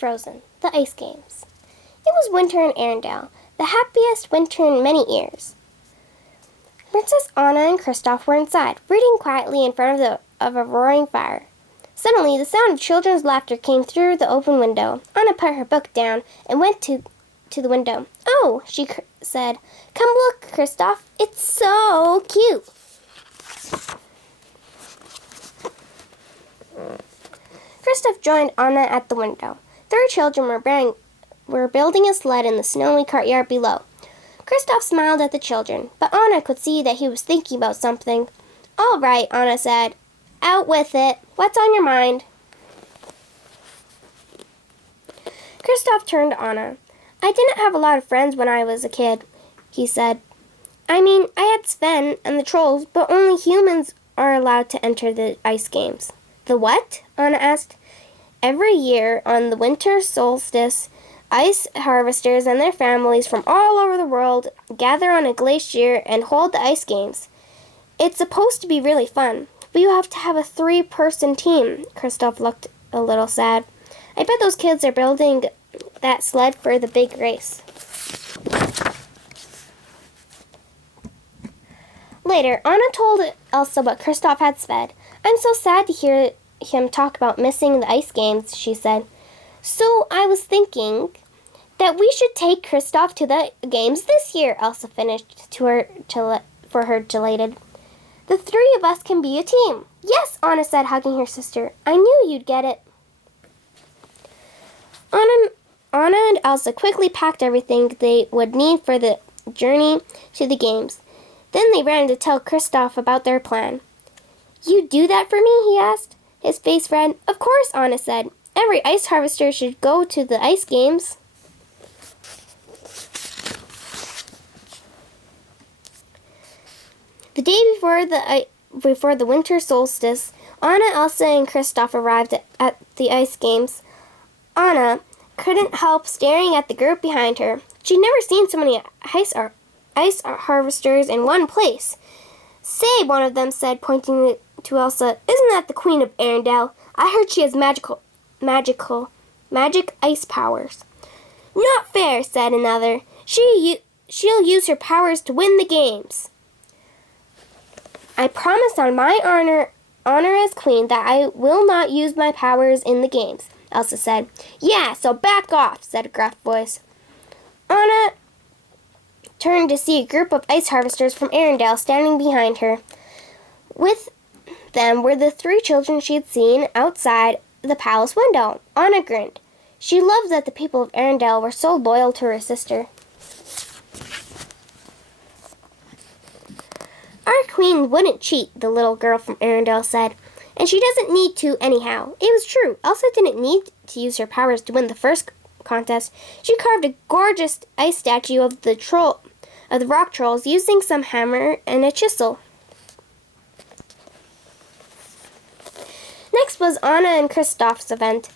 Frozen, the ice games. It was winter in Arendelle, the happiest winter in many years. Princess Anna and Kristoff were inside, reading quietly in front of a roaring fire. Suddenly, the sound of children's laughter came through the open window. Anna put her book down and went to the window. "Oh," she said. "Come look, Kristoff. It's so cute." Kristoff joined Anna at the window. 3 children were building a sled in the snowy courtyard below. Kristoff smiled at the children, but Anna could see that he was thinking about something. "All right," Anna said. "Out with it. What's on your mind?" Kristoff turned to Anna. "I didn't have a lot of friends when I was a kid," he said. "I mean, I had Sven and the trolls, but only humans are allowed to enter the ice games." "The what?" Anna asked. "Every year on the winter solstice, ice harvesters and their families from all over the world gather on a glacier and hold the ice games. It's supposed to be really fun, but you have to have a 3-person team." Kristoff looked a little sad. "I bet those kids are building that sled for the big race." Later, Anna told Elsa what Kristoff had said. "I'm so sad to hear him talk about missing the ice games," she said. "So I was thinking that we should take Kristoff to the games this year," Elsa finished for her delighted. "The 3 of us can be a team." "Yes," Anna said, hugging her sister. "I knew you'd get it." Anna and Elsa quickly packed everything they would need for the journey to the games. Then they ran to tell Kristoff about their plan. "You do that for me?" he asked, his face red. "Of course," Anna said. "Every ice harvester should go to the ice games." The day before the winter solstice, Anna, Elsa, and Kristoff arrived at the ice games. Anna couldn't help staring at the group behind her. She'd never seen so many ice harvesters in one place. "Say," one of them said, pointing to Elsa, "isn't that the Queen of Arendelle? I heard she has magic ice powers." "Not fair," said another. She'll use her powers to win the games." "I promise on my honor as queen that I will not use my powers in the games," Elsa said. "Yeah, so back off," said a gruff voice. Anna turned to see a group of ice harvesters from Arendelle standing behind her. With them were the 3 children she had seen outside the palace window. Anna grinned. She loved that the people of Arendelle were so loyal to her sister. "Our queen wouldn't cheat," the little girl from Arendelle said. "And she doesn't need to anyhow." It was true. Elsa didn't need to use her powers to win the first contest. She carved a gorgeous ice statue of the rock trolls using some hammer and a chisel. Next was Anna and Kristoff's event.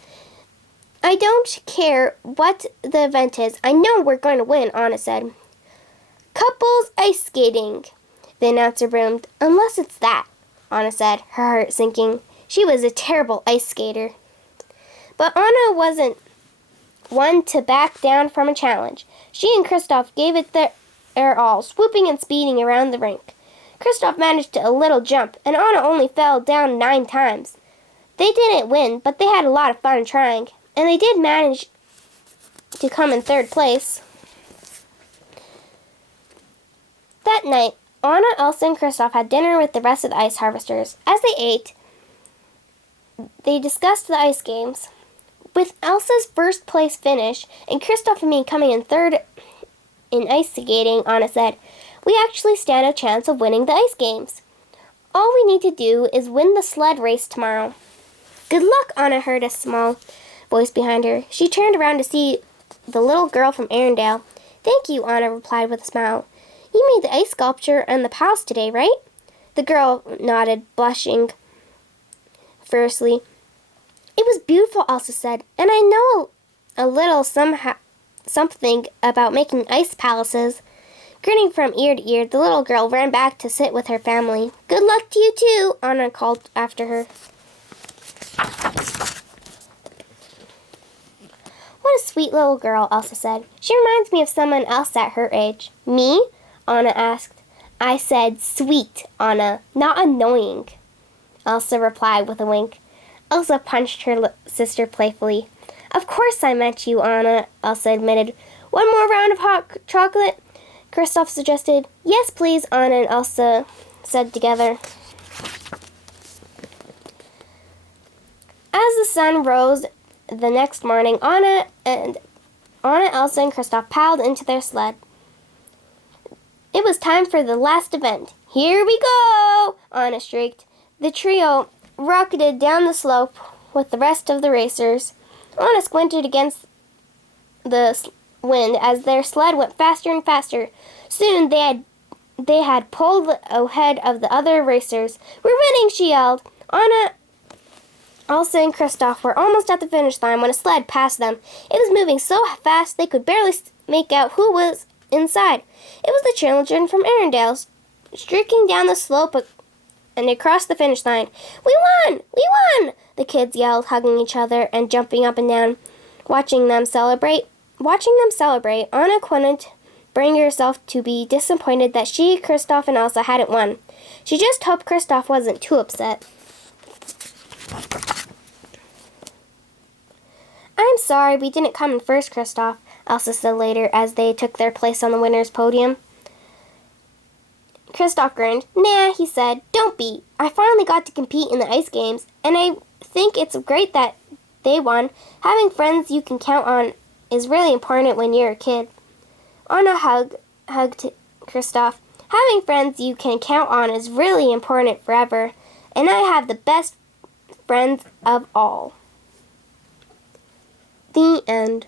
"I don't care what the event is. I know we're going to win," Anna said. "Couples ice skating," the announcer boomed. "Unless it's that," Anna said, her heart sinking. She was a terrible ice skater. But Anna wasn't one to back down from a challenge. She and Kristoff gave it their all, swooping and speeding around the rink. Kristoff managed a little jump, and Anna only fell down 9 times. They didn't win, but they had a lot of fun trying, and they did manage to come in 3rd place. That night, Anna, Elsa, and Kristoff had dinner with the rest of the ice harvesters. As they ate, they discussed the ice games. With Elsa's 1st place finish and Kristoff and me coming in 3rd in ice skating, Anna said, "We actually stand a chance of winning the ice games. All we need to do is win the sled race tomorrow." "Good luck," Anna heard a small voice behind her. She turned around to see the little girl from Arendelle. "Thank you," Anna replied with a smile. "You made the ice sculpture and the palace today, right?" The girl nodded, blushing furiously. "It was beautiful," Elsa said, "and I know a little something about making ice palaces." Grinning from ear to ear, the little girl ran back to sit with her family. "Good luck to you too," Anna called after her. What a sweet little girl, Elsa said. She reminds me of someone else at her age. Me? Anna asked. I said sweet, Anna, not annoying, Elsa replied with a wink. Elsa punched her sister playfully. Of course I meant you, Anna, Elsa admitted. One more round of hot chocolate? Kristoff suggested. Yes, please, Anna and Elsa said together. As the sun rose the next morning, Anna, Elsa, and Kristoff piled into their sled. It was time for the last event. Here we go! Anna shrieked. The trio rocketed down the slope with the rest of the racers. Anna squinted against the wind as their sled went faster and faster. Soon they had pulled ahead of the other racers. We're winning, she yelled. Anna, Elsa, and Kristoff were almost at the finish line when a sled passed them. It was moving so fast they could barely make out who was inside. It was the children from Arendelle, streaking down the slope and across the finish line. We won! We won! The kids yelled, hugging each other and jumping up and down, watching them celebrate. Anna couldn't bring herself to be disappointed that she, Kristoff, and Elsa hadn't won. She just hoped Kristoff wasn't too upset. I'm sorry we didn't come in first, Kristoff, Elsa said later as they took their place on the winner's podium. Kristoff grinned. Nah, he said, don't be. I finally got to compete in the ice games, and I think it's great that they won. Having friends you can count on is really important when you're a kid. Anna hugged Kristoff. Having friends you can count on is really important forever, and I have the best friends of all. The end.